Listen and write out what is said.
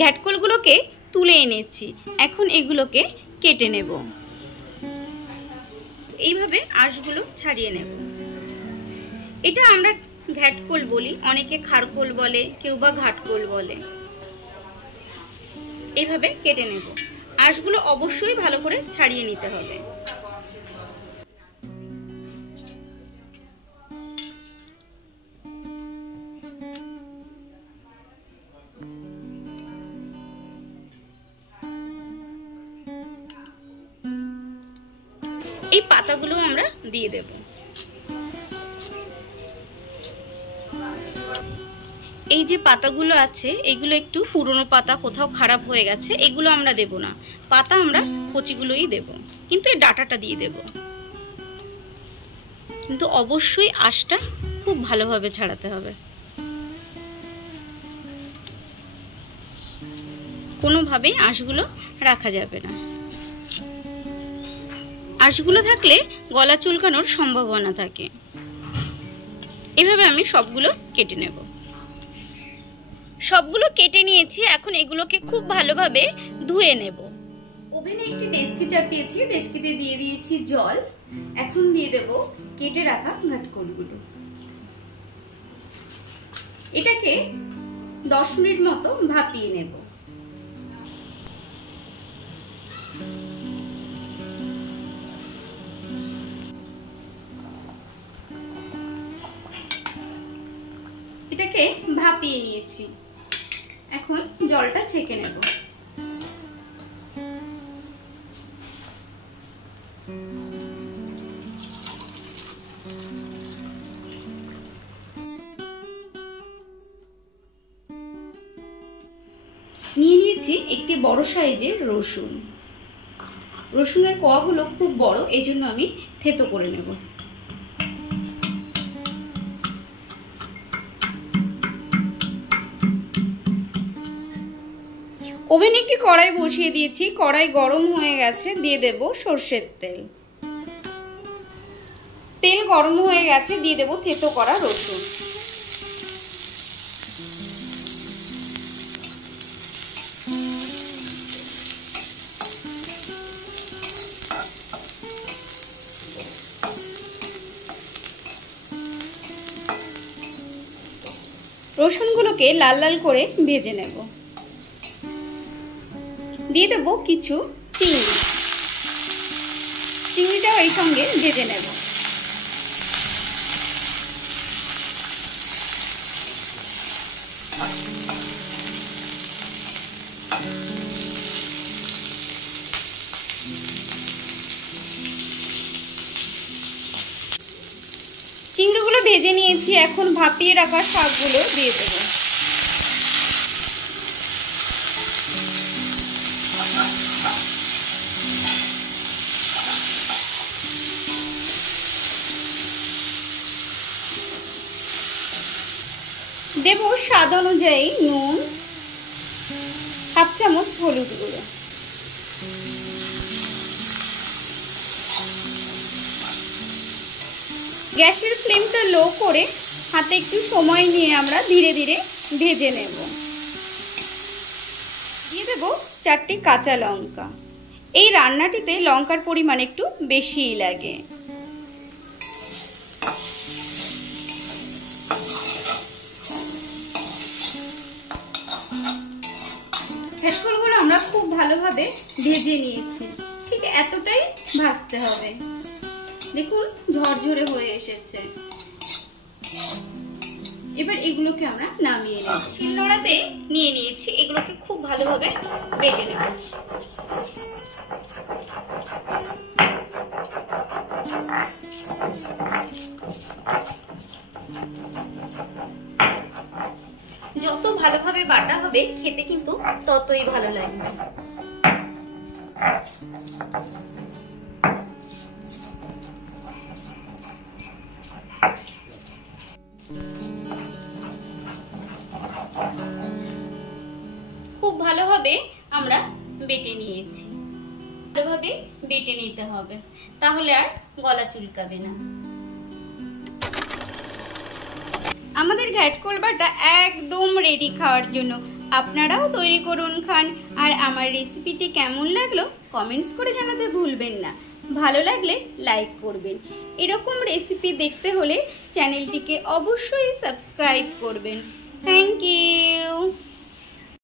ঘ্যাটকলগুলোকে তুলে এনেছি, এখন এগুলোকে কেটে নেব। এইভাবে আঁশগুলো ছাড়িয়ে নেব। এটা আমরা ঘ্যাটকল বলি, অনেকে খারকোল বলে, কেউ বা ঘাটকোল বলে। এইভাবে কেটে নেব। আঁশগুলো অবশ্যই ভালো করে ছাড়িয়ে নিতে হবে। এই পাতাগুলো আমরা দিয়ে দেব। এই যে পাতাগুলো আছে এগুলো একটু পুরনো পাতা, কোথাও খারাপ হয়ে গেছে, এগুলো আমরা দেব না। পাতা আমরা কচিগুলোই দেব, কিন্তু এই ডাঁটাটা দিয়ে দেব। কিন্তু অবশ্যই আঁশটা খুব ভালোভাবে ছাড়াতে হবে, কোনোভাবেই আঁশগুলো রাখা যাবে না। আঁশগুলো থাকলে গলা চুলকানোর সম্ভাবনা থাকে। এভাবে আমি সবগুলো কেটে নেব। সবগুলো কেটে নিয়েছি, এখন এগুলোকে খুব ভালোভাবে ধুয়ে নেব। ওভেনে একটি ডেস্কি চাপিয়েছি, ডেস্কিতে দিয়ে দিয়েছি জল। এখন দিয়ে দেব কেটে রাখা ঘাটকলগুলো। এটাকে 10 মিনিট মতো ভাপিয়ে নেব। এটাকে ভাপিয়ে নিয়েছি, এখন জলটা ছেঁকে নেব। নিয়ে নিয়েছি একটি বড় সাইজের রসুন। রসুনের কোয়াগুলো খুব বড়, এই জন্য আমি থেতো করে নেব। ওভেনে একটি কড়াই বসিয়ে দিয়েছি, কড়াই গরম হয়ে গেছে, দিয়ে দেব সর্ষের তেল। তেল গরম হয়ে গেছে, দিয়ে দেব থেতো করা রসুন। রসুনগুলোকে লাল লাল করে ভেজে নেব। দিয়ে দেব কিছু চিংড়ি, চিংড়িটাও এই সঙ্গে ভেজে নেব। চিংড়িগুলো ভেজে নিয়েছি, এখন ভাপিয়ে রাখা শাকগুলো দিয়ে দেব। দেব স্বাদ অনুযায়ী নুন, হাফ চামচ হলুদ গুঁড়ো। গ্যাসের ফ্লেমটা লো করে হাতে একটু সময় নিয়ে আমরা ধীরে ধীরে ভেজে নেব। দিয়ে দেব 4টি কাঁচা লঙ্কা। এই রান্নাটিতে লঙ্কার পরিমাণ একটু বেশিই লাগে। ঘ্যাটকলগুলো আমরা খুব ভালোভাবে ভেজে নিয়েছি, ঠিক এতটাই ভাজতে হবে। দেখুন ঝরঝরে হয়ে এসেছে। এবার এগুলোকে আমরা নামিয়ে নেব। শিলনোড়াতে নিয়ে নিয়েছি, এগুলোকে খুব ভালোভাবে বেটে নেব। যত ভালোভাবে বাটা হবে খেতে কিন্তু ততই ভালো লাগবে। খুব ভালোভাবে আমরা বেটে নিয়েছি। ভালোভাবে বেটে নিতে হবে, তাহলে আর গলা চুলকাবে না। আমাদের ঘ্যাটকল বাটা একদম রেডি খাওয়ার জন্য। আপনারাও তৈরি করুন, খান। আর আমার রেসিপিটি কেমন লাগলো কমেন্টস করে জানাতে ভুলবেন না। ভালো লাগলে লাইক করবেন। এরকম রেসিপি দেখতে হলে চ্যানেলটিকে অবশ্যই সাবস্ক্রাইব করবেন। Thank you.